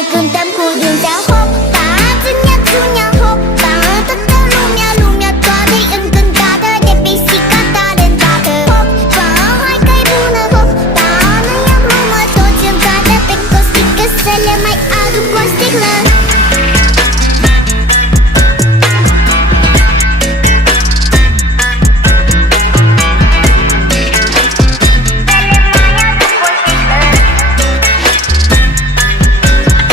Noi cântăm cu dânsea hopa, țânia, hopa. Toată lumea toată-i încântată de pisica talentată. Hopa, hai că-i bună, hopa. Noi am glumă toți în cadă pe costică, să le mai aduc o sticlă.